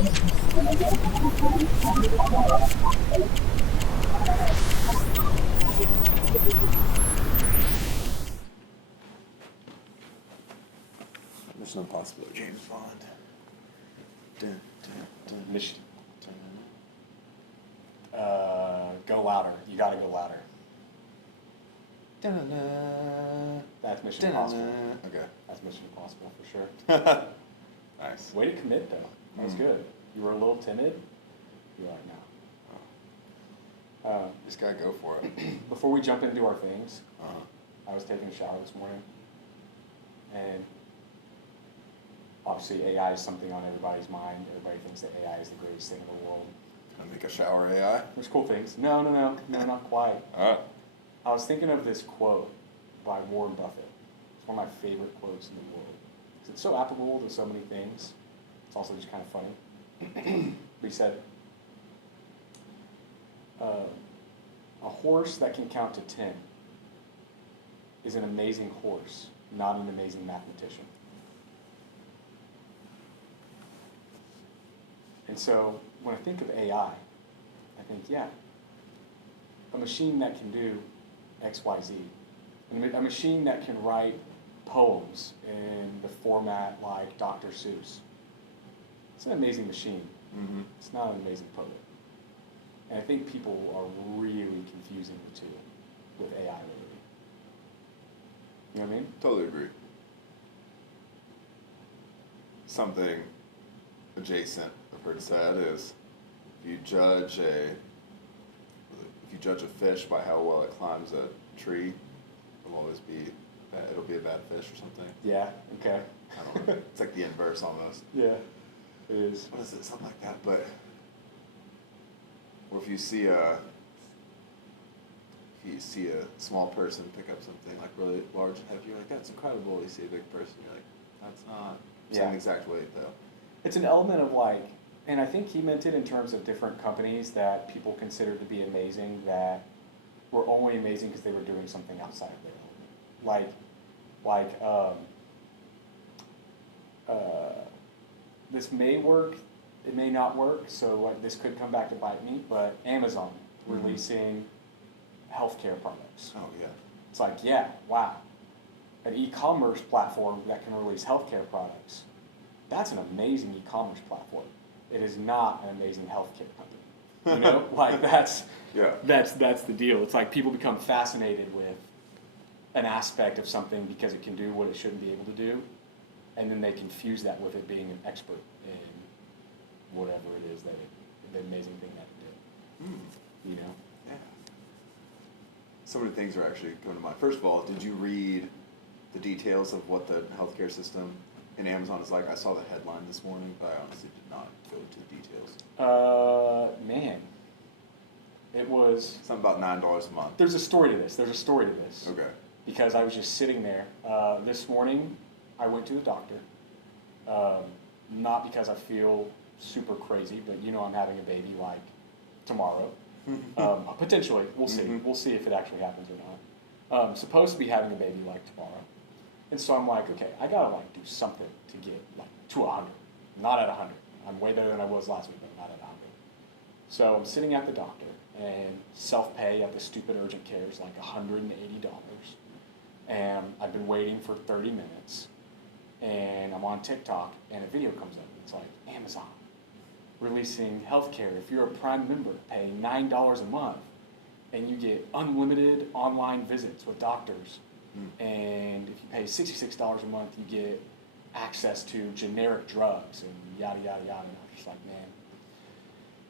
Mission Impossible or James Bond. Dun, dun, dun. Mission. Go louder. You gotta go louder. Dun-dun-dun. That's Mission Dun-dun-dun. Impossible. Okay. That's Mission Impossible for sure. Nice. Way to commit though. That was good. You were a little timid. You are now. Just gotta go for it. Before we jump into our things, Uh-huh. I was taking a shower this morning, and obviously AI is something on everybody's mind. Everybody thinks that AI is the greatest thing in the world. Gonna make a shower AI? There's cool things. No, not quite. Alright. I was thinking of this quote by Warren Buffett. It's one of my favorite quotes in the world. 'Cause it's so applicable to so many things. It's also just kind of funny. But he said, a horse that can count to 10 is an amazing horse, not an amazing mathematician. And so when I think of AI, I think, yeah, a machine that can do X, Y, Z, a machine that can write poems in the format like Dr. Seuss. It's an amazing machine. Mm-hmm. It's not an amazing poet. And I think people are really confusing the two with AI lately. You know what I mean? Totally agree. Something adjacent I've heard said is if you judge a fish by how well it climbs a tree, it'll be a bad fish or something. Yeah, okay. I don't know. It's like the inverse almost. Yeah, it is. What is it? Something like that. But or if you see a small person pick up something like really large and heavy, you're like, that's incredible. You see a big person, you're like, that's not same exact weight though. It's an element of like, and I think he meant it in terms of different companies that people considered to be amazing that were only amazing because they were doing something outside of their element. This may work, it may not work, so this could come back to bite me, but Amazon releasing healthcare products. Oh yeah. It's like, yeah, wow. An e-commerce platform that can release healthcare products. That's an amazing e-commerce platform. It is not an amazing healthcare company. You know, like that's the deal. It's like people become fascinated with an aspect of something because it can do what it shouldn't be able to do, and then they confuse that with it being an expert in whatever it is the amazing thing that it did. You know? Yeah. So many things are actually coming to mind. First of all, did you read the details of what the healthcare system in Amazon is like? I saw the headline this morning, but I honestly did not go into the details. Man. It was... Something about $9 a month. There's a story to this. Okay. Because I was just sitting there. This morning, I went to the doctor. Not because I feel super crazy, but you know I'm having a baby like tomorrow. Potentially. We'll see. We'll see if it actually happens or not. Supposed to be having a baby like tomorrow. And so I'm like, okay, I gotta like do something to get like to 100. Not at 100. I'm way better than I was last week, but not at 100. So I'm sitting at the doctor, and self-pay at the stupid urgent care is like $180. And I've been waiting for 30 minutes, and I'm on TikTok, and a video comes up. It's like, Amazon releasing healthcare. If you're a Prime member, pay $9 a month, and you get unlimited online visits with doctors. And if you pay $66 a month, you get access to generic drugs and yada, yada, yada. And I'm just like, man,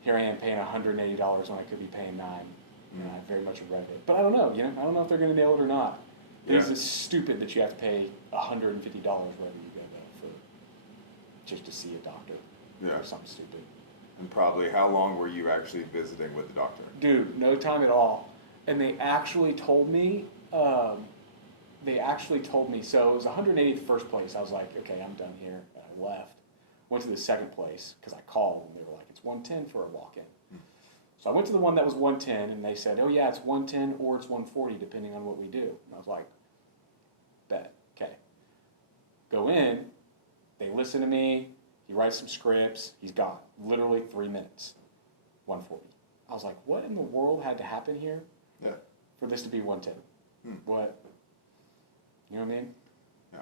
here I am paying $180 when I could be paying $9. And I very much regret it. But I don't know, I don't know if they're going to nail it or not. It is stupid that you have to pay $150 wherever you go though, for just to see a doctor. Yeah. Or something stupid. And probably how long were you actually visiting with the doctor? Dude, no time at all. And they actually told me, so it was 180 the first place. I was like, okay, I'm done here. And I left. Went to the second place because I called and they were like, it's 110 for a walk-in. So I went to the one that was 110 and they said, oh yeah, it's 110 or it's 140 depending on what we do. And I was like, bet, okay. Go in, they listen to me, He writes some scripts. He's gone. Literally 3 minutes. 140. I was like, what in the world had to happen here Yeah. for this to be 110? What? You know what I mean? Yeah.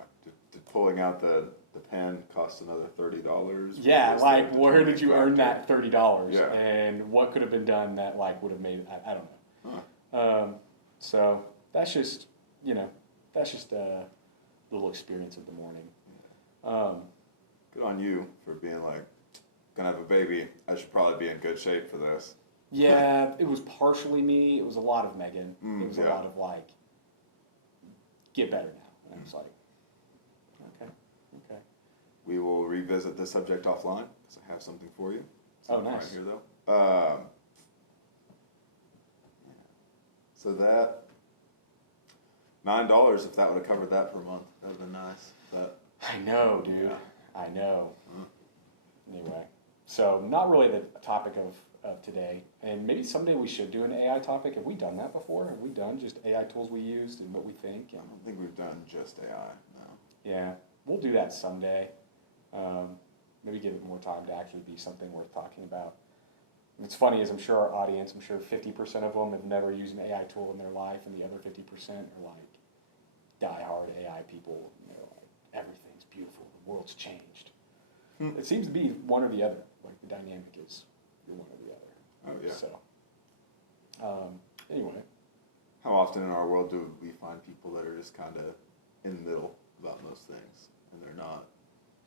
Did pulling out the pen cost another $30? Yeah, Was like the where did you earn 25? that $30? Yeah. And what could have been done that like would have made it? I don't know. Huh. So that's just, that's just a little experience of the morning. Good on you for being like, gonna have a baby. I should probably be in good shape for this. Yeah, it was partially me. It was a lot of Megan. It was a yeah. lot of like, get better now. And I was like, okay. We will revisit this subject offline because I have something for you. Oh, nice. Right here though. So that $9, if that would have covered that per month, that would have been nice. But I know, dude. Yeah. I know. Huh. Anyway, so not really the topic of today. And maybe someday we should do an AI topic. Have we done that before? Have we done just AI tools we used and what we think? I don't think we've done just AI. No. Yeah, we'll do that someday. Maybe give it more time to actually be something worth talking about. And it's funny, as I'm sure our audience, I'm sure 50% of them have never used an AI tool in their life, and the other 50% are like die-hard AI people. And they're like, everything's beautiful, the world's changed. It seems to be one or the other. Like the dynamic is you're one or the other. Oh yeah. So, anyway. How often in our world do we find people that are just kind of in the middle about most things, and they're not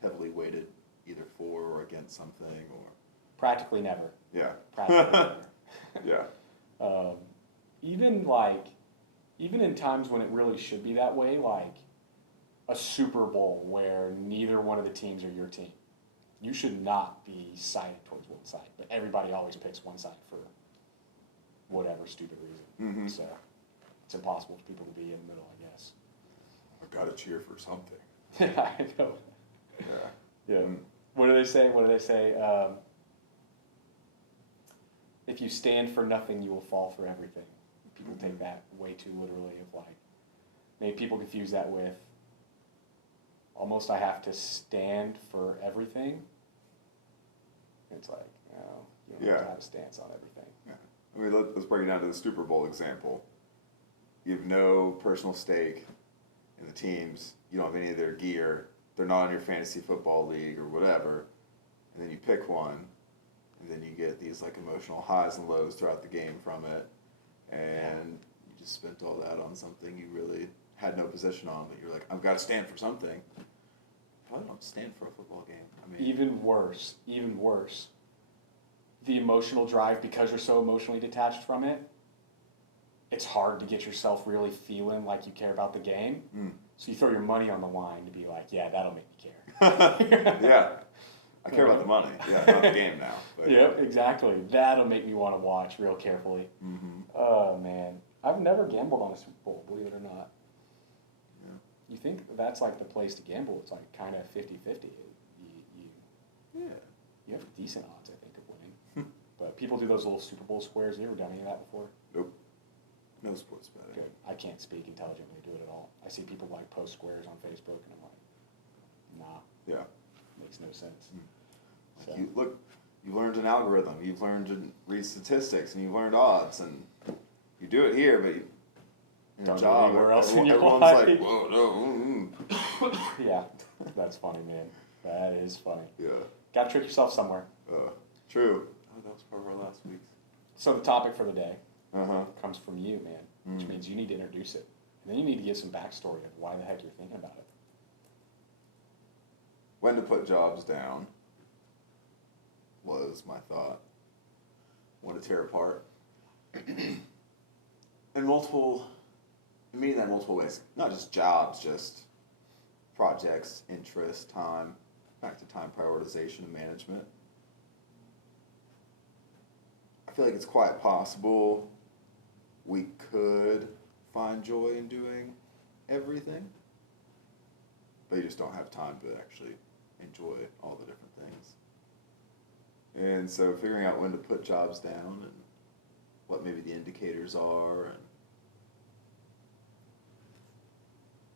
heavily weighted either for or against something, or Practically never. yeah, Practically never. yeah, Even in times when it really should be that way, like a Super Bowl where neither one of the teams are your team, you should not be sided towards one side. But everybody always picks one side for whatever stupid reason. So it's impossible for people to be in the middle, I guess. I gotta cheer for something. I know. Yeah. Yeah. What do they say? If you stand for nothing, you will fall for everything. People take that way too literally. Of like, maybe people confuse that with almost I have to stand for everything. It's like, no, you don't have to have a stance on everything. Yeah. I mean, let's break it down to the Super Bowl example. You have no personal stake in the teams. You don't have any of their gear. They're not in your fantasy football league or whatever. And then you pick one, and then you get these like emotional highs and lows throughout the game from it. And you just spent all that on something you really had no position on, but you're like, I've got to stand for something. Probably don't stand for a football game. I mean, Even worse. The emotional drive, because you're so emotionally detached from it, it's hard to get yourself really feeling like you care about the game. So you throw your money on the line to be like, yeah, that'll make me care. yeah. I care about the money. Yeah, not the game now. But Yep, exactly. That'll make me want to watch real carefully. Oh, man. I've never gambled on a Super Bowl, believe it or not. Yeah. You think that's like the place to gamble? It's like kind of 50-50. Yeah. You have decent odds, I think, of winning. But people do those little Super Bowl squares. Have you ever done any of that before? Nope. No sports betting. Good. I can't speak intelligently to it at all. I see people like post squares on Facebook, and I'm like, nah, Yeah. makes no sense. Like you learned an algorithm. You've learned to read statistics, and you learned odds, and you do it here, but in Don't a do job, anywhere else in your everyone's life. like, whoa, no. Yeah, that's funny, man. That is funny. Yeah. Got to trick yourself somewhere. True. Oh, that was part of our last week's. So the topic for the day Uh-huh. comes from you, man, which means you need to introduce it. And then you need to give some backstory of why the heck you're thinking about it. When to put jobs down was my thought. When to tear apart. In meaning that in multiple ways. Not just jobs, just projects, interest, time, back to time prioritization and management. I feel like it's quite possible we could find joy in doing everything, but you just don't have time to actually enjoy all the different things. And so figuring out when to put jobs down and what maybe the indicators are and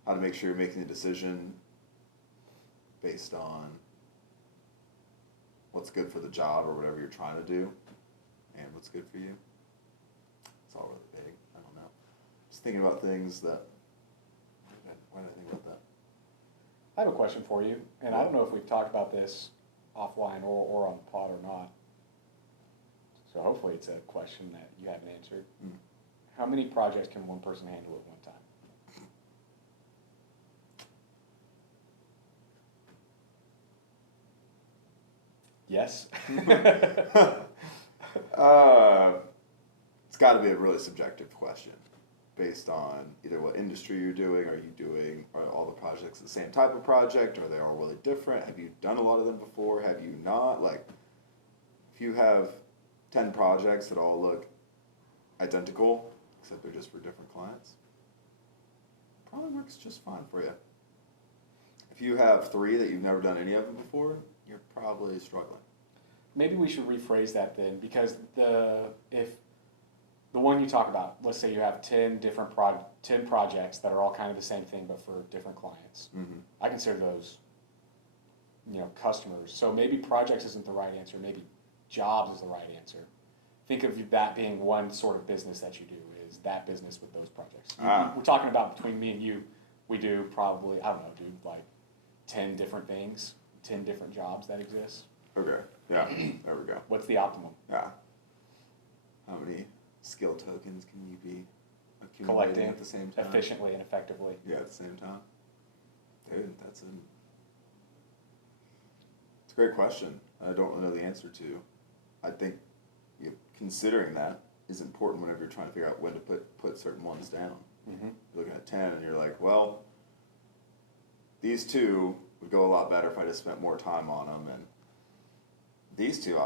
how to make sure you're making the decision based on what's good for the job or whatever you're trying to do, and what's good for you. It's all really vague. I don't know. Just thinking about things that. Why did I think about that? I have a question for you, and I don't know if we've talked about this offline or on the pod or not. So hopefully it's a question that you haven't answered. Mm. How many projects can one person handle at one time? Yes? It's got to be a really subjective question based on either what industry you're doing. Are all the projects the same type of project? Are they all really different? Have you done a lot of them before? Have you not? Like, if you have 10 projects that all look identical, except they're just for different clients, probably works just fine for you. If you have 3 that you've never done any of them before, you're probably struggling. Maybe we should rephrase that then, because if the one you talk about, let's say you have 10 different 10 projects that are all kind of the same thing but for different clients. Mm-hmm. I consider those, customers. So maybe projects isn't the right answer. Maybe jobs is the right answer. Think of that being one sort of business that you do, is that business with those projects. We're talking about between me and you, we do probably, I don't know, dude, like 10 different things, 10 different jobs that exist. Okay. Yeah. There we go. What's the optimum? Yeah. How many skill tokens can you be accumulating Collecting at the same time? efficiently and effectively. Yeah, at the same time. Dude, it's a great question. I don't really know the answer to. I think considering that is important whenever you're trying to figure out when to put certain ones down. Mm-hmm. You're looking at 10 and you're like, well, these 2 would go a lot better if I just spent more time on them, and these 2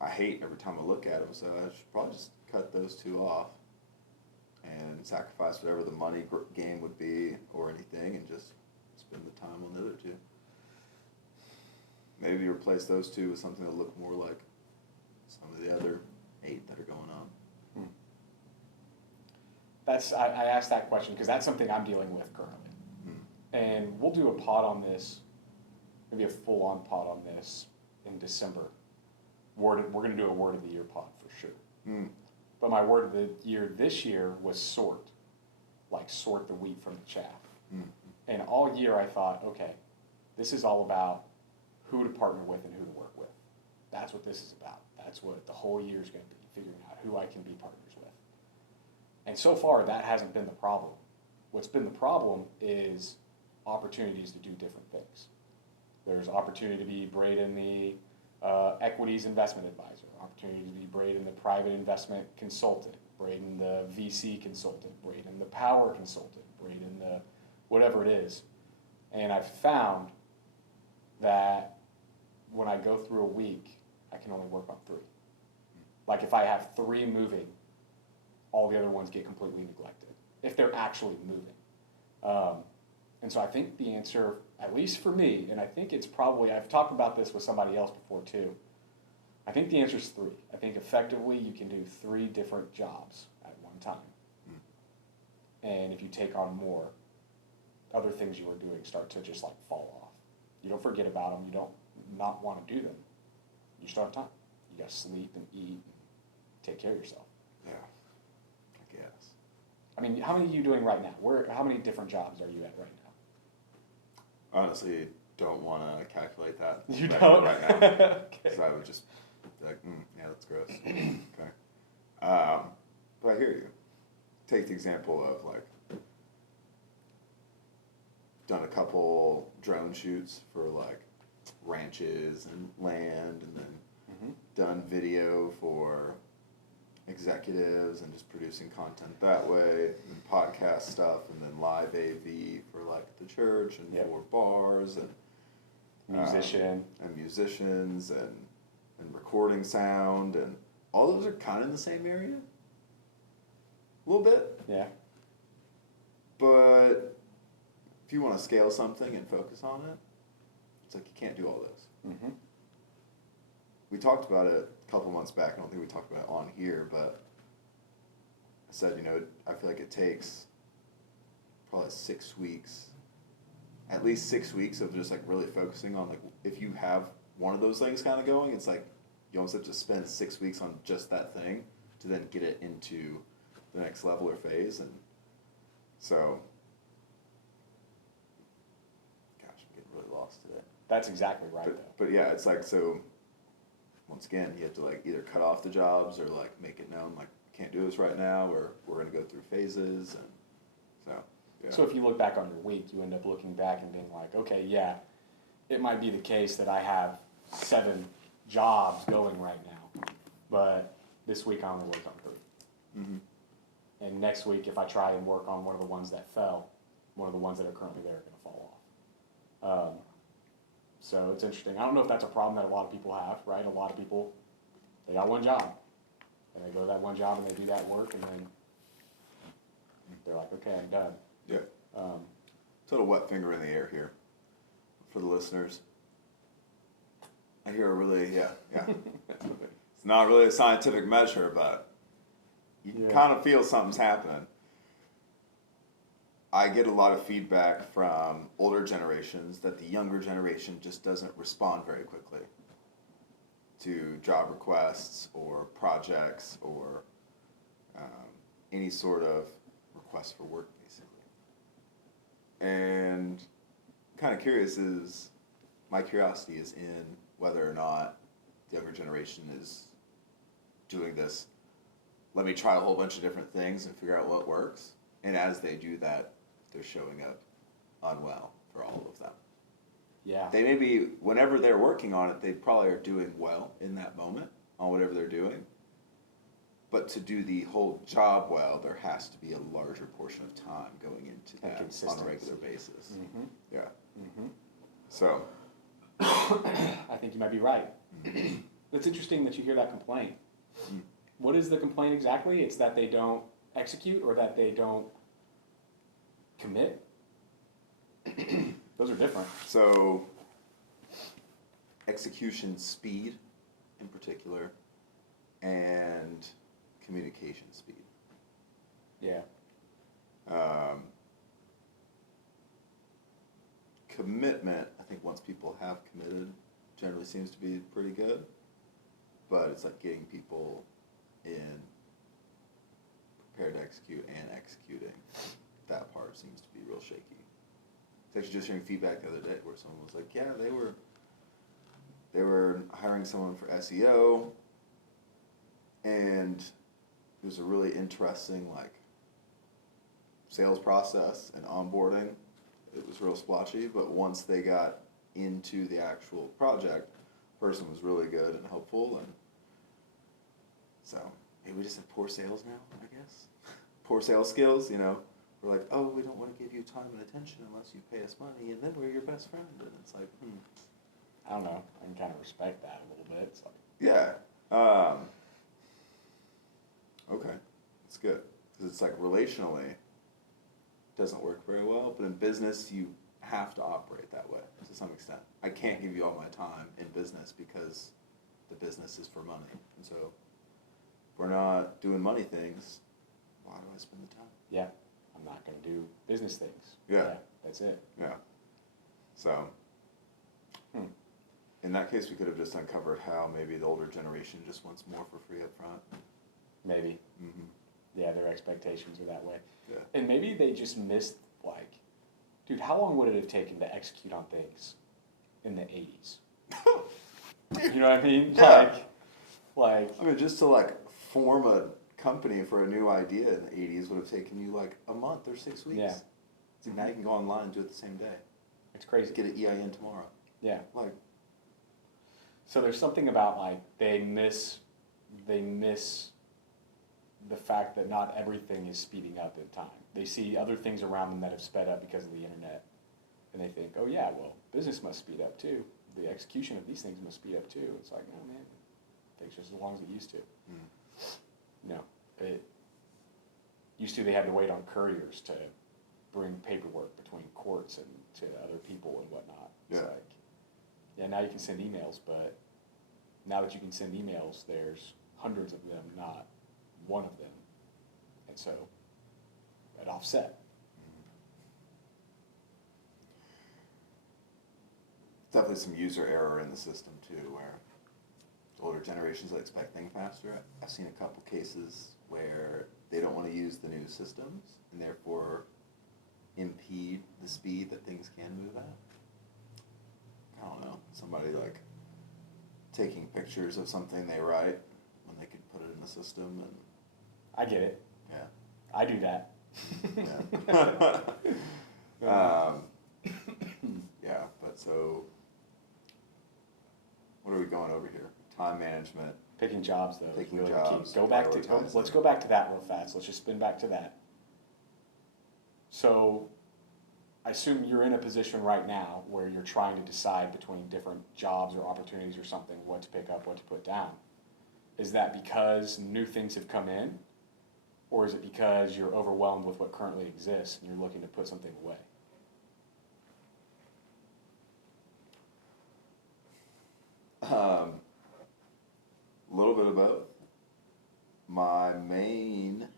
I hate every time I look at them, so I should probably just cut those 2 off and sacrifice whatever the money game would be or anything, and just spend the time on the other 2. Maybe replace those 2 with something that look more like some of the other 8 that are going on. I asked that question because that's something I'm dealing with currently. And we'll do a pod on this, maybe a full-on pod on this in December. We're going to do a word of the year pod for sure. But my word of the year this year was sort. Like sort the wheat from the chaff. And all year I thought, okay, this is all about who to partner with and who to work with. That's what this is about. That's what the whole year is going to be, figuring out who I can be partners with. And so far, that hasn't been the problem. What's been the problem is opportunities to do different things. There's opportunity to be Braden, the equities investment advisor, opportunity to be Braden, the private investment consultant, Braden, the VC consultant, Braden, the power consultant, Braden, the whatever it is. And I've found that when I go through a week, I can only work on 3. Like if I have 3 moving, all the other ones get completely neglected, if they're actually moving. And so I think the answer, at least for me, and I think it's probably, I've talked about this with somebody else before too, I think the answer is 3. I think effectively you can do 3 different jobs at one time. And if you take on more, other things you were doing start to just like fall off. You don't forget about them, you don't not want to do them. You just don't have time. You got to sleep and eat and take care of yourself. Yeah, I guess. I mean, how many are you doing right now? How many different jobs are you at right now? Honestly, don't want to calculate that. You don't? Right now. Okay. So I would just be like, yeah, that's gross. Okay. But I hear you. Take the example of like, done a couple drone shoots for like ranches and land, and then done video for executives and just producing content that way, and podcast stuff, and then live AV for like the church and for bars and musicians and recording sound, and all those are kind of in the same area, a little bit. Yeah. But if you want to scale something and focus on it, it's like you can't do all those. We talked about it a couple months back. I don't think we talked about it on here, but I said, I feel like it takes probably 6 weeks at least 6 weeks of just like really focusing on like if you have one of those things kind of going, it's like you almost have to spend 6 weeks on just that thing to then get it into the next level or phase. And so, gosh, I'm getting really lost today. That's exactly right, though. But yeah, it's like, so once again, you have to like either cut off the jobs or like make it known like can't do this right now, or we're going to go through phases. And so, yeah. So if you look back on your week, you end up looking back and being like, okay, yeah, it might be the case that I have 7 jobs going right now, but this week I only worked on 3. Mhm. And next week, if I try and work on one of the ones that fell, one of the ones that are currently there are going to fall off. So it's interesting. I don't know if that's a problem that a lot of people have, right? A lot of people, they got one job, and they go to that one job and they do that work, and then they're like, okay, I'm done. Yeah. Total wet finger in the air here for the listeners. I hear a really, yeah. It's not really a scientific measure, but you Yeah. kind of feel something's happening. I get a lot of feedback from older generations that the younger generation just doesn't respond very quickly to job requests or projects or any sort of request for work, basically. And kind of curious is, my curiosity is in whether or not the younger generation is doing this, let me try a whole bunch of different things and figure out what works. And as they do that, they're showing up unwell for all of them. Yeah. They may be, whenever they're working on it, they probably are doing well in that moment on whatever they're doing. But to do the whole job well, there has to be a larger portion of time going into And that on a consistency. regular basis. Mm-hmm. Yeah. Mm-hmm. So, I think you might be right. It's interesting that you hear that complaint. Mm. What is the complaint exactly? It's that they don't execute or that they don't commit? Those are different. so execution speed in particular and communication speed. Yeah. Commitment, I think once people have committed, generally seems to be pretty good. But it's like getting people in prepared to execute and executing. That part seems to be real shaky. I was actually just hearing feedback the other day where someone was like, yeah, they were hiring someone for SEO, and it was a really interesting like sales process and onboarding. It was real splotchy, but once they got into the actual project, the person was really good and helpful, and so maybe we just have poor sales now, I guess. Poor sales skills, you know. We're like, oh, we don't want to give you time and attention unless you pay us money, and then we're your best friend. And it's like, I don't know. I can kind of respect that a little bit. It's like, yeah. Okay, that's good. Because it's like relationally, it doesn't work very well, but in business, you have to operate that way to some extent. I can't give you all my time in business because the business is for money. And so if we're not doing money things, why do I spend the time? yeah, I'm not going to do business things. Yeah. That's it. Yeah. So, in that case, we could have just uncovered how maybe the older generation just wants more for free up front. Maybe. Mm-hmm. Yeah, their expectations are that way. Yeah. And maybe they just missed, like, dude, how long would it have taken to execute on things in the 80s? You know what I mean? Yeah. Like, I mean, just to like form a company for a new idea in the 80s would have taken you like a month or 6 weeks. Yeah. So now you can go online and do it the same day. it's crazy. Get an EIN tomorrow. Yeah. Like, So there's something about, like, they miss the fact that not everything is speeding up in time. They see other things around them that have sped up because of the internet, and they think, oh yeah, well, business must speed up too. The execution of these things must speed up too. It's like, no, man, it takes just as long as it used to. No, it used to. They had to wait on couriers to bring paperwork between courts and to other people and whatnot. It's Yeah. like, yeah, now you can send emails, but now that you can send emails, there's hundreds of them, not one of them. And so, at offset. definitely some user error in the system too, where older generations that expect things faster. I've seen a couple cases where they don't want to use the new systems and therefore impede the speed that things can move at. I don't know, somebody like taking pictures of something they write when they could put it in the system and I get it. yeah. I do that. Yeah. Yeah, but so what are we going over here? Time management. Picking jobs though. is Picking really jobs, key. Go back to prioritizing. let's go back to that real fast. Let's just spin back to that. So I assume you're in a position right now where you're trying to decide between different jobs or opportunities or something, what to pick up, what to put down. Is that because new things have come in? Or is it because you're overwhelmed with what currently exists and you're looking to put something away? A little bit of both. My main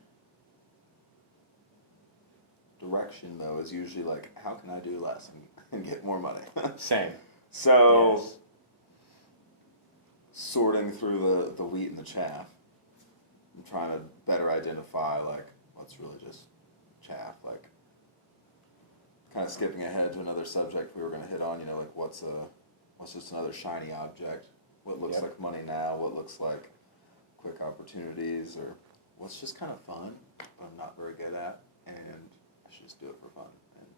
direction though is usually like, how can I do less and get more money? Same. So Yes. sorting through the wheat and the chaff. I'm trying to better identify like what's really just chaff, like kind of skipping ahead to another subject we were going to hit on, you know, like what's just another shiny object, what looks Yep. like money now, what looks like quick opportunities, or what's just kind of fun but I'm not very good at and I should just do it for fun. And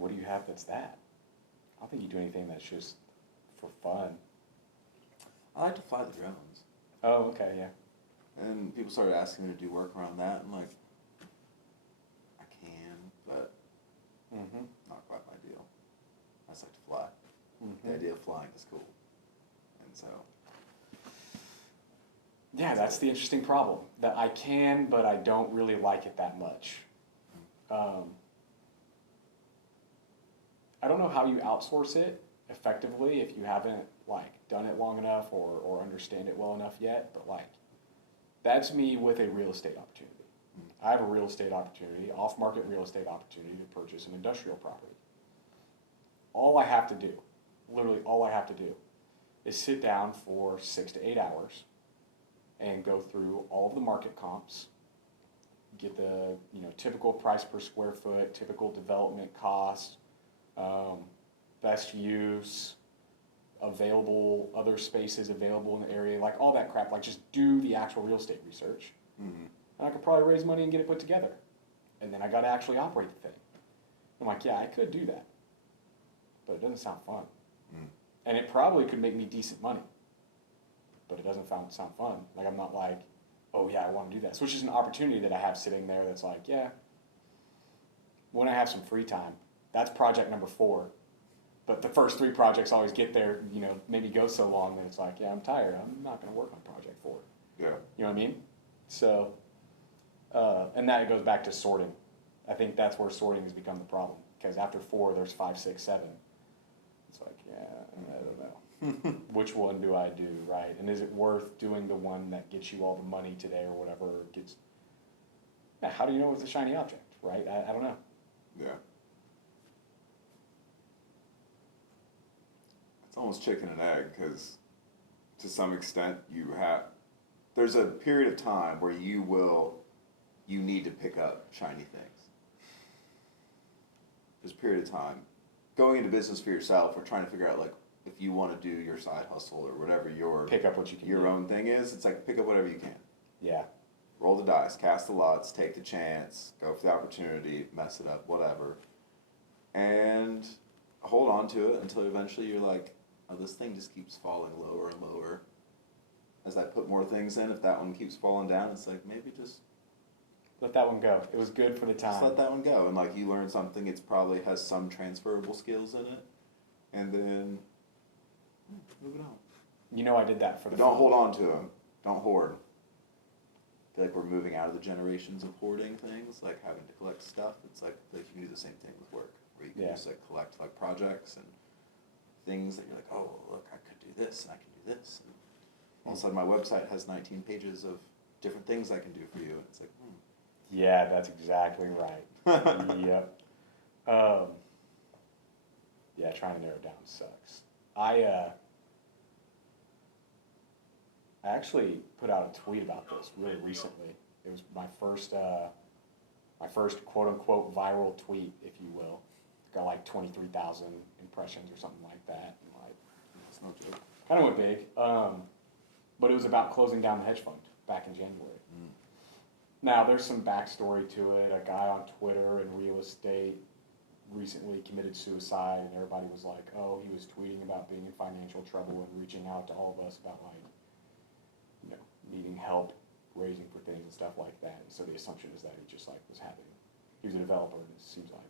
What do you have that's that? I don't think you do anything that's just for fun. I like to fly the drones. Oh, okay, yeah. And people started asking me to do work around that. I'm like, I can, but Mm-hmm. not quite my deal. I just like to fly. Mm-hmm. The idea of flying is cool. And so, Yeah, that's the interesting problem. That I can, but I don't really like it that much. I don't know how you outsource it effectively if you haven't like done it long enough or understand it well enough yet, but like that's me with a real estate opportunity. I have a real estate opportunity, off-market real estate opportunity to purchase an industrial property. All I have to do, literally all I have to do, is sit down for 6 to 8 hours and go through all of the market comps, get the typical price per square foot, typical development cost, best use, available other spaces available in the area, like all that crap. Like just do the actual real estate research, mm-hmm. and I could probably raise money and get it put together. And then I got to actually operate the thing. I'm like, yeah, I could do that, but it doesn't sound fun. Mm. And it probably could make me decent money, but it doesn't sound fun. Like I'm not like, oh yeah, I want to do that. So it's just an opportunity that I have sitting there that's like, yeah, when I have some free time, that's project number 4. But the first 3 projects always get there, maybe go so long that it's like, yeah, I'm tired. I'm not going to work on project 4. Yeah. You know what I mean? So, and that goes back to sorting. I think that's where sorting has become the problem. Because after 4, there's 5, 6, 7. It's like, yeah, I don't know. Which one do I do, right? And is it worth doing the one that gets you all the money today or whatever? Yeah, how do you know it's a shiny object, right? I don't know. Yeah. It's almost chicken and egg because to some extent there's a period of time where you need to pick up shiny things. There's a period of time going into business for yourself or trying to figure out like if you want to do your side hustle or whatever Pick up what you can your do. own thing is, it's like pick up whatever you can. Yeah. Roll the dice, cast the lots, take the chance, go for the opportunity, mess it up, whatever. And hold on to it until eventually you're like, oh, this thing just keeps falling lower and lower. As I put more things in, if that one keeps falling down, it's like maybe just Let that one go. It was good for the time. let that one go. And like you learn something, it's probably has some transferable skills in it. And then move it on. I did that for the But don't hold on to them. Don't hoard. I feel like we're moving out of the generations of hoarding things, like having to collect stuff. It's like you can do the same thing with work, where you can just like collect like projects and things that you're like, oh, look, I could do this and I can do this. And all of a sudden my website has 19 pages of different things I can do for you. And it's like, Yeah, that's exactly right. Yep. Yeah, trying to narrow it down sucks. I actually put out a tweet about this really recently. It was my first quote unquote viral tweet, if you will. Got like 23,000 impressions or something like that. And like, It's no joke. kind of went big. But it was about closing down the hedge fund back in January. Now, there's some backstory to it. A guy on Twitter in real estate recently committed suicide, and everybody was like, oh, he was tweeting about being in financial trouble and reaching out to all of us about, like, you know, needing help raising for things and stuff like that. And so the assumption is that he just, like, he was a developer, and it seems like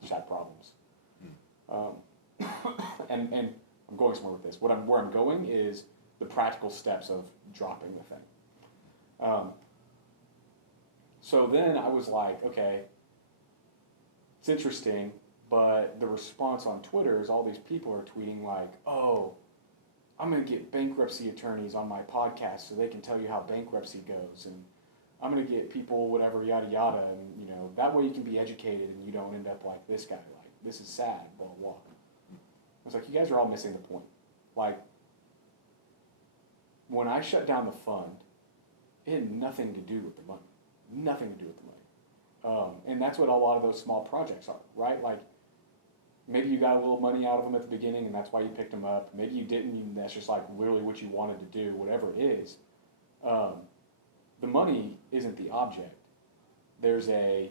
just had problems. And I'm going somewhere with this. Where I'm going is the practical steps of dropping the thing. So then I was like, okay, it's interesting, but the response on Twitter is all these people are tweeting like, oh, I'm going to get bankruptcy attorneys on my podcast so they can tell you how bankruptcy goes, and I'm going to get people whatever, yada, yada, and, you know, that way you can be educated and you don't end up like this guy, like, this is sad, blah, blah. I was like, you guys are all missing the point. Like, when I shut down the fund, it had nothing to do with the money. Nothing to do with the money. And that's what a lot of those small projects are, right? Like, maybe you got a little money out of them at the beginning and that's why you picked them up. Maybe you didn't, and that's just like literally what you wanted to do, whatever it is. The money isn't the object. There was a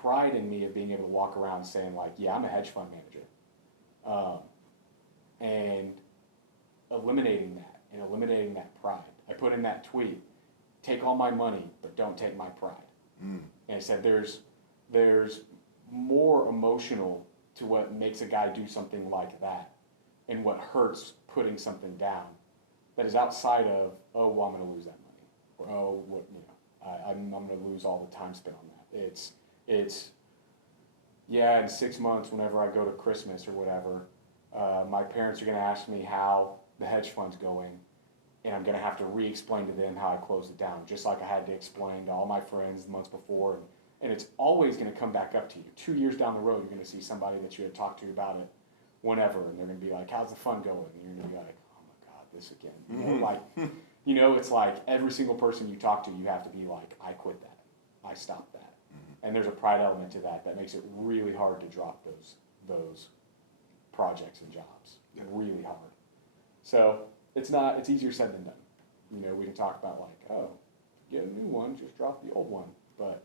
pride in me of being able to walk around saying like, yeah, I'm a hedge fund manager. And eliminating that pride. I put in that tweet, take all my money, but don't take my pride. And I said, there's more emotional to what makes a guy do something like that and what hurts putting something down that is outside of, oh, well, I'm going to lose that money. Or, oh, what, you know, I'm going to lose all the time spent on that. It's, yeah, in 6 months, whenever I go to Christmas or whatever, my parents are going to ask me how the hedge fund's going, and I'm going to have to re-explain to them how I closed it down, just like I had to explain to all my friends the months before. And it's always going to come back up to you. 2 years down the road, you're going to see somebody that you had talked to about it whenever, and they're going to be like, how's the fund going? And you're going to be like, oh my God, this again. You know, like, you know, it's like every single person you talk to, you have to be like, I quit that. I stopped that. And there's a pride element to that makes it really hard to drop those projects and jobs. Yeah. Really hard. So it's easier said than done. You know, we can talk about like, oh, get a new one, just drop the old one. But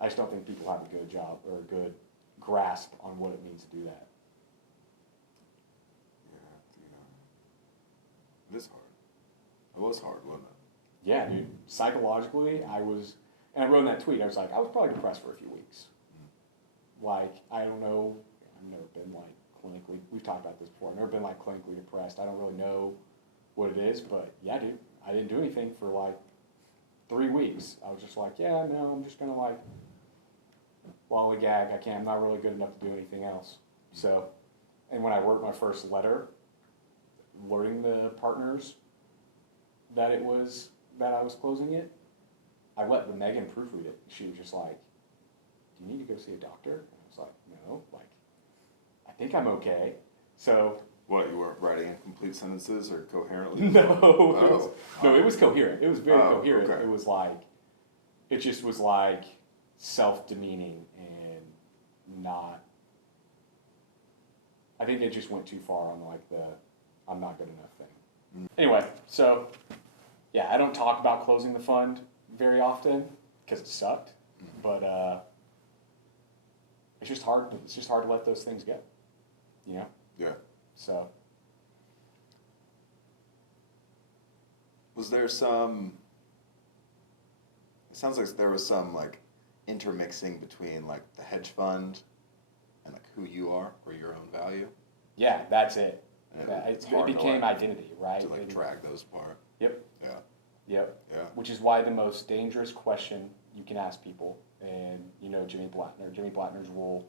I just don't think people have a good job or a good grasp on what it means to do that. Yeah, it is hard. It was hard, wasn't it? Yeah, dude. Psychologically, and I wrote in that tweet, I was like, I was probably depressed for a few weeks. Like, I don't know, I've never been like clinically, we've talked about this before, I've never been like clinically depressed. I don't really know what it is, but yeah, dude, I didn't do anything for like 3 weeks. I was just like, yeah, no, I'm just gonna like lollygag. I'm not really good enough to do anything else. So, and when I wrote my first letter, alerting the partners that I was closing it, I let the Megan proofread it. She was just like, do you need to go see a doctor? And I was like, no, like, I think I'm okay. So. What, you weren't writing incomplete sentences or coherently? No, it was coherent. It was very coherent. Okay. It was like, it just was like self-demeaning and not, I think it just went too far on like the I'm not good enough thing. Anyway, so yeah, I don't talk about closing the fund very often because it sucked, but it's just hard to let those things go, you know? Yeah. So. Was there some, it sounds like there was some like intermixing between like the hedge fund and like who you are or your own value. Yeah, that's it. And It hard to, became like, identity, right? to like drag those apart. Yep. Yeah. Yep. Yeah. Which is why the most dangerous question you can ask people, and you know Jimmy Blattner's rule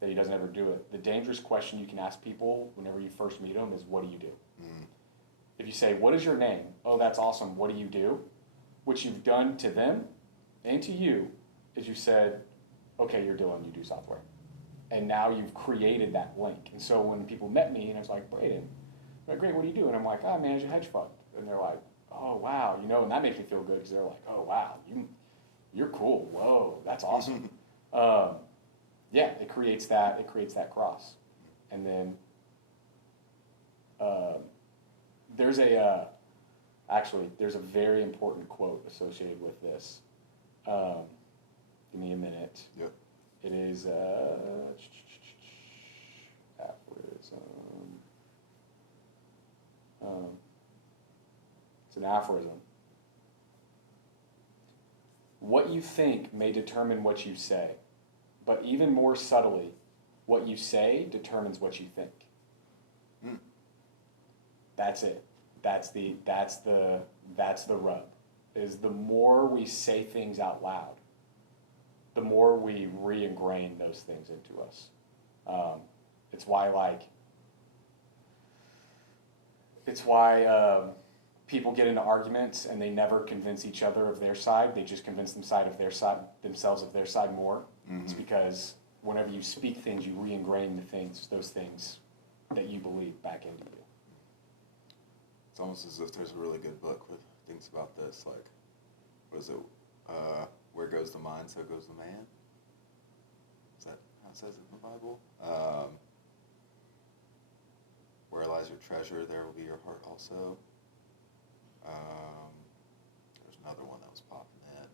that he doesn't ever do it. The dangerous question you can ask people whenever you first meet them is, what do you do? If you say, what is your name? Oh, that's awesome. What do you do? What you've done to them and to you is you said, okay, you're Dylan, you do software. And now you've created that link. And so when people met me and I was like, Braden, they're like, great, what do you do? And I'm like, I manage a hedge fund. And they're like, oh, wow, you know, and that makes me feel good because they're like, oh, wow, you're cool. Whoa, that's awesome. Yeah, it creates that cross. And then there's there's a very important quote associated with this. Give me a minute. Yep. It is aphorism. It's an aphorism. What you think may determine what you say, but even more subtly, what you say determines what you think. Mm. That's it. That's the rub. Is the more we say things out loud, the more we re-ingrain those things into us. It's why people get into arguments and they never convince each other of their side. They just convince themselves of their side more. Mm-hmm. It's because whenever you speak things, you re-ingrain those things that you believe back into you. It's almost as if there's a really good book with things about this, like, what is it? Where goes the mind, so goes the man. Is that how it says it in the Bible? Where lies your treasure, there will be your heart also. There's another one that was popping in.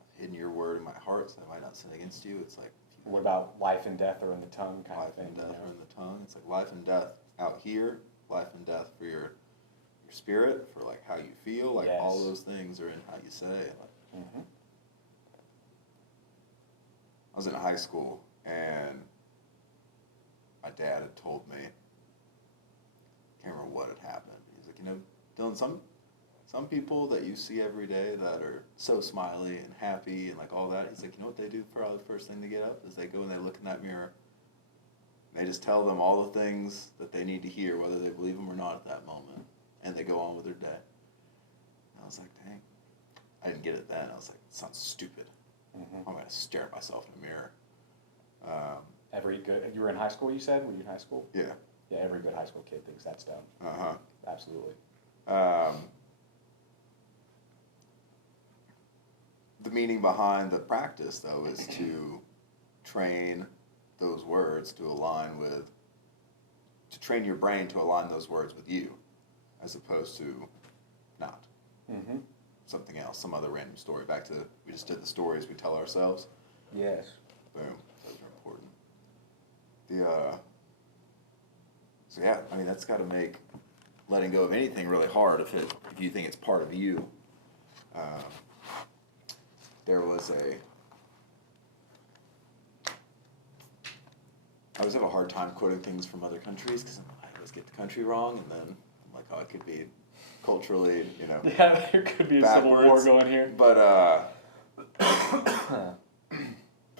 I've hidden your word in my heart, so I might not sin against you. It's like, What about life and death are in the tongue kind life of thing? and death you know? are in the tongue. It's like life and death out here, life and death for your spirit, for like how you feel, like all Yes. those things are in how you say. Like, Mm-hmm. I was in high school and my dad had told me, can't remember what had happened. He's like, Dylan, some people that you see every day that are so smiley and happy and like all that, he's like, you know what they do probably the first thing they get up is they go and they look in that mirror. And they just tell them all the things that they need to hear, whether they believe them or not at that moment. And they go on with their day. And I was like, dang. I didn't get it then. I was like, it sounds stupid. Mm-hmm. I'm going to stare at myself in the mirror. You were in high school, you said? Were you in high school? Yeah. Yeah, every good high school kid thinks that's dumb. Uh-huh. Absolutely. The meaning behind the practice, though, is to train those words to train your brain to align those words with you, as opposed to not. Mm-hmm. Something else, some other random story. Back to, we just did the stories we tell ourselves. Yes. Boom. Those are important. So yeah, I mean, that's got to make letting go of anything really hard if you think it's part of you. I always have a hard time quoting things from other countries because I always get the country wrong, and then I'm like, oh, it could be culturally, Yeah, there could be a civil war backwards. going here. But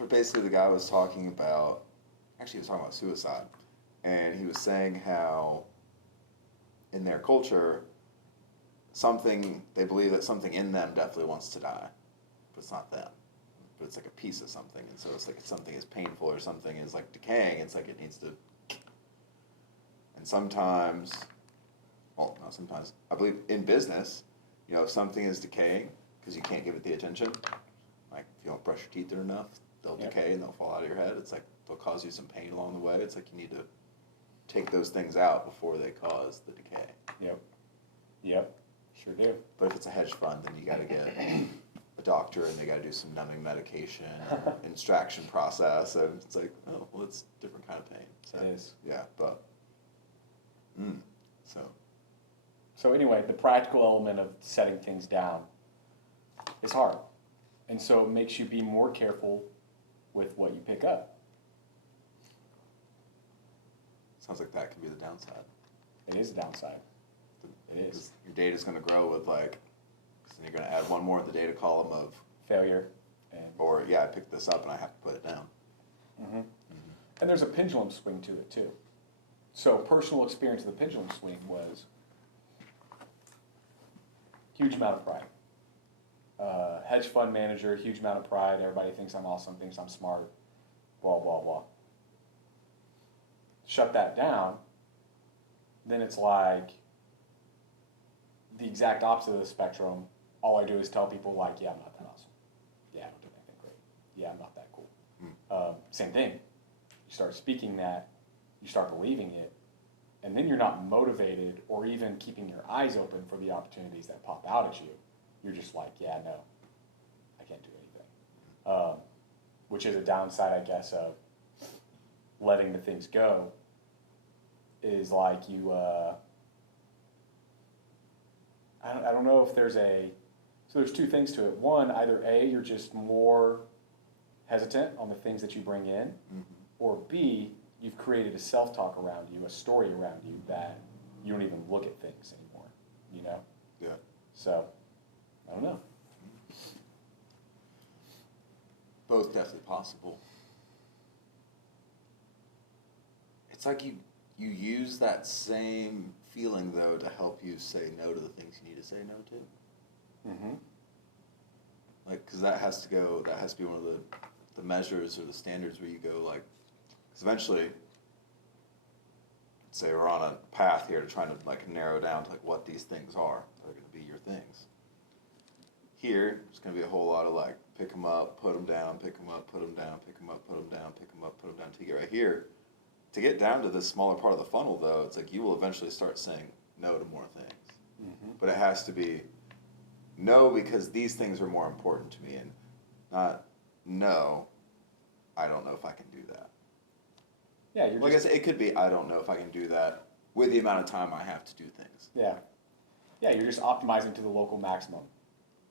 basically the guy was talking about, actually he was talking about suicide, and he was saying how in their culture, they believe that something in them definitely wants to die, but it's not them. But it's like a piece of something, and so it's like if something is painful or something is like decaying, it's like it needs to. And sometimes, well, not sometimes, I believe in business, if something is decaying because you can't give it the attention, like if you don't brush your teeth enough, they'll decay and they'll fall out of your head. It's like they'll cause you some pain along the way. It's like you need to take those things out before they cause the decay. Yep. Sure do. But if it's a hedge fund, then you got to get a doctor and they got to do some numbing medication, extraction process, and it's like, oh, well, it's a different kind of pain. So, It is. Yeah, but So anyway, the practical element of setting things down is hard. And so it makes you be more careful with what you pick up. sounds like that could be the downside. It is a downside. It is. Your data's going to grow with because then you're going to add one more in the data column of, Failure. And I picked this up and I have to put it down. And there's a pendulum swing to it too. So personal experience of the pendulum swing was huge amount of pride. Hedge fund manager, huge amount of pride. Everybody thinks I'm awesome, thinks I'm smart. blah, blah, blah. Shut that down, then it's like the exact opposite of the spectrum. All I do is tell people like, yeah, I'm not that awesome. Yeah, I don't do anything great. Yeah, I'm not that cool. Same thing. You start speaking that, you start believing it, and then you're not motivated or even keeping your eyes open for the opportunities that pop out at you. You're just like, yeah, no, I can't do anything. Which is a downside, I guess, of letting the things go. Is like you, I don't know if there's so there's two things to it. One, either A, you're just more hesitant on the things that you bring in, or B, you've created a self-talk around you, a story around you that you don't even look at things anymore, you know? Yeah. So, I don't know. Both definitely possible. It's like you use that same feeling, though, to help you say no to the things you need to say no to. Mm-hmm. Like, because that has to be one of the measures or the standards where you go, like, because eventually, say we're on a path here to trying to, like, narrow down to, like, what these things are that are going to be your things. Here, there's going to be a whole lot of, like, pick them up, put them down, pick them up, put them down, pick them up, put them down, pick them up, put them down, to get right here. To get down to this smaller part of the funnel, though, it's like you will eventually start saying no to more things. Mm-hmm. But it has to be no because these things are more important to me, and not no, I don't know if I can do that. Yeah, you're Like I said, it could be I don't know if I can do that with the amount of time I have to do things. Yeah. Yeah, you're just optimizing to the local maximum.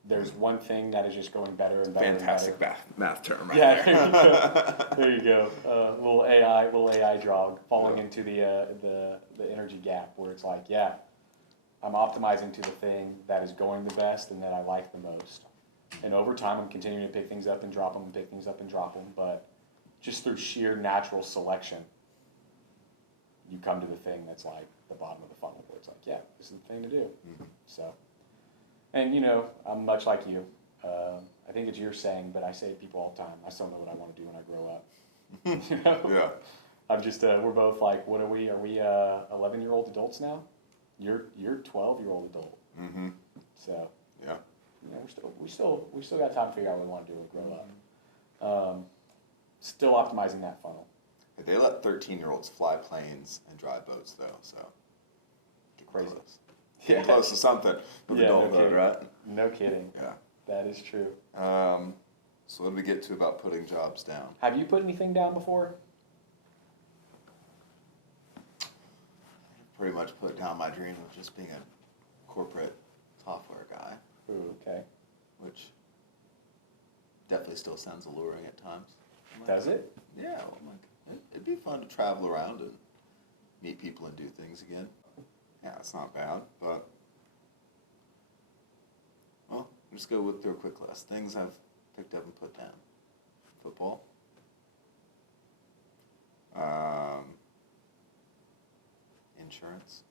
There's one thing that is just going better and better. Fantastic and better. math term right Yeah, there. there you go. Little AI jog falling into the energy gap where it's like, yeah, I'm optimizing to the thing that is going the best and that I like the most. And over time, I'm continuing to pick things up and drop them, and pick things up and drop them. But just through sheer natural selection, you come to the thing that's like the bottom of the funnel where it's like, yeah, this is the thing to do. Mhm. So, and you know, I'm much like you. I think it's your saying, but I say to people all the time, I still know what I want to do when I grow up. You know? Yeah. I'm just, we're both like, what are we? Are we 11-year-old adults now? You're 12-year-old adult. Mm-hmm. So, Yeah. you know, we still got time to figure out what we want to do when we grow up. Still optimizing that funnel. They let 13-year-olds fly planes and drive boats, though, so. Get Crazy. close. Get close to something with Yeah, no adulthood, kidding. right? No kidding. Yeah. That is true. So what did we get to about putting jobs down? Have you put anything down before? Pretty much put down my dream of just being a corporate software guy, Ooh, okay. which definitely still sounds alluring at times. I'm like, Does it? Yeah, well, I'm like, it'd be fun to travel around and meet people and do things again. Yeah, it's not bad, but well, I'll just go through a quick list. Things I've picked up and put down. Football. Insurance.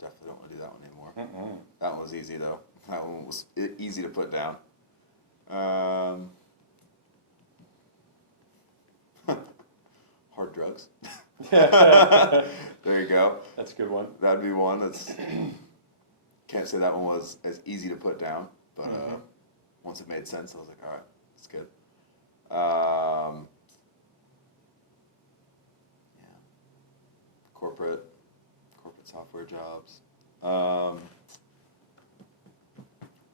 Definitely don't want to do that one anymore. Mm-mm. That one was easy though. That one was easy to put down. Hard drugs. There you go. That's a good one. That'd be one that's, can't say that one was as easy to put down, but once it made sense, I was like, all right, that's good. Yeah, corporate software jobs.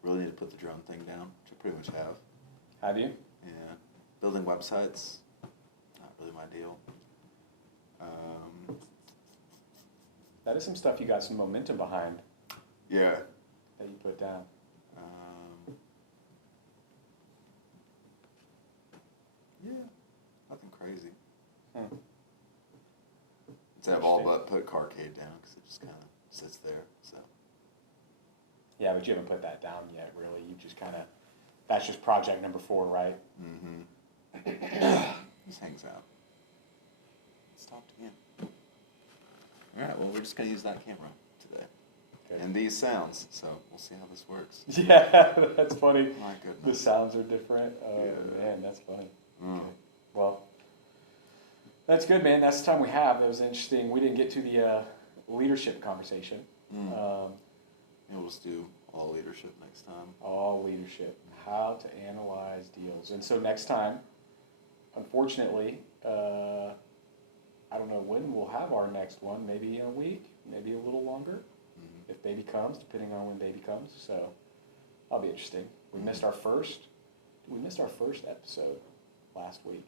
Really need to put the drone thing down, which I pretty much have. Have you? Yeah, building websites, not really my deal. That is some stuff you got some momentum behind Yeah. that you put down. Yeah, nothing crazy. Hmm. I've all but put Carcade down because it just kind of sits there. So Yeah, but you haven't put that down yet, really. You just kind of, that's just project number 4, right? just hangs out. It stopped again. All right, well, we're just gonna use that camera today Okay. and these sounds. So we'll see how this works. Yeah, that's funny. My The goodness. sounds are different. Oh, Yeah. man, that's funny. Mm. Okay. That's good, man. That's the time we have. That was interesting. We didn't get to the leadership conversation. We'll just do all leadership next time. All leadership. How to analyze deals. And so next time, unfortunately, I don't know when we'll have our next one. Maybe in a week, maybe a little longer, if baby comes, depending on when baby comes. So that'll be interesting. We missed our first episode last week.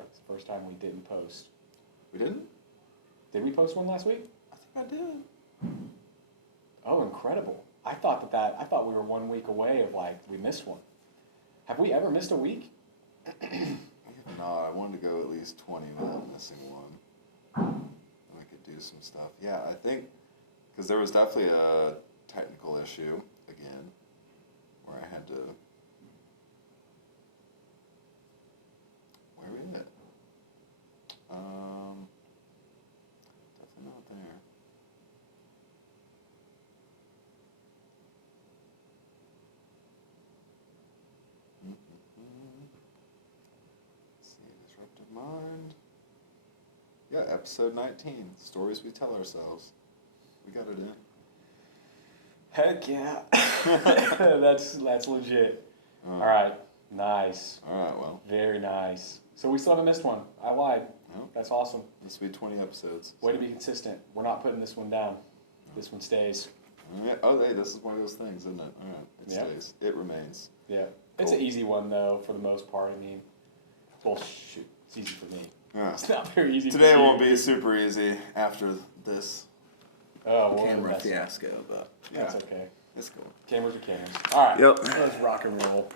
It's the first time we didn't post. We didn't? Did we post one last week? I think I did. Oh, incredible. I thought we were 1 week away of we missed one. Have we ever missed a week? No, I wanted to go at least 20 without missing one. We could do some stuff. Yeah, I think, because there was definitely a technical issue, again, where I had to, where are we at? Definitely not there. Let's see, disruptive mind. Yeah, episode 19, stories we tell ourselves. We got it in. Heck yeah. That's legit. All right. Nice. All right, well. Very nice. So we still haven't missed one. I lied. No. That's awesome. This will be 20 episodes. Way to be consistent. We're not putting this one down. This one stays. All right. Oh, hey, this is one of those things, isn't it? All right. It stays. It remains. Yeah. It's an easy one, though, for the most part. I mean, well, shoot. It's easy for me. Yeah. It's not very easy Today for you. won't be super easy after this Oh, well, camera that's fiasco, but okay. it's cool. Cameras are cameras. All right. Yep. Let's rock and roll.